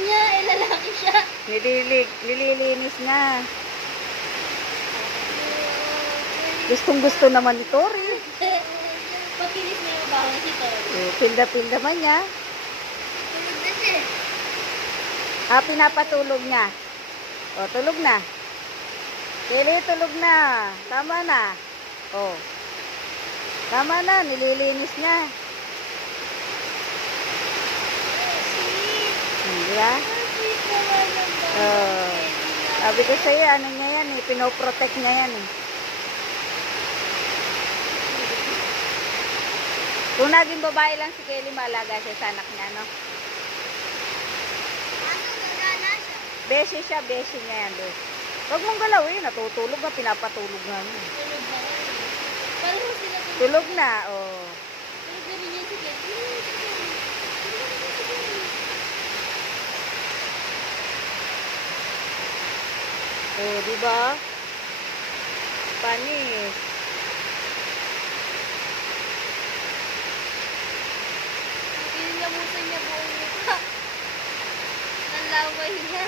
niya, eh lalaki siya. Nililinis nga. Gustong gusto naman ni Tori. Pagkinis mo yung baho si Tori. Pinda-pinda man niya. Tulog na siya. Pinapatulog niya. O, tulog na. Kelly, tulog na. Tama na. O. Tama na, nililinis niya. Di ba? Sweet naman ang baho. Sabi ko sa'yo, ano niya yan eh. Pinoprotect niya yan eh. Kung naging babae lang si Kelly, maalaga siya sa anak niya, no? Beshi siya, beshi niya yan, beshi. Huwag mong galawin, natutulog na, pinapatulog nga niya. Tulog na rin. Pareho sila Tulog na, oh. Tulog na rin yan si Kelly. Oh, di ba? Panis. Pinilamusan niya buong mukha. Nalaway niya.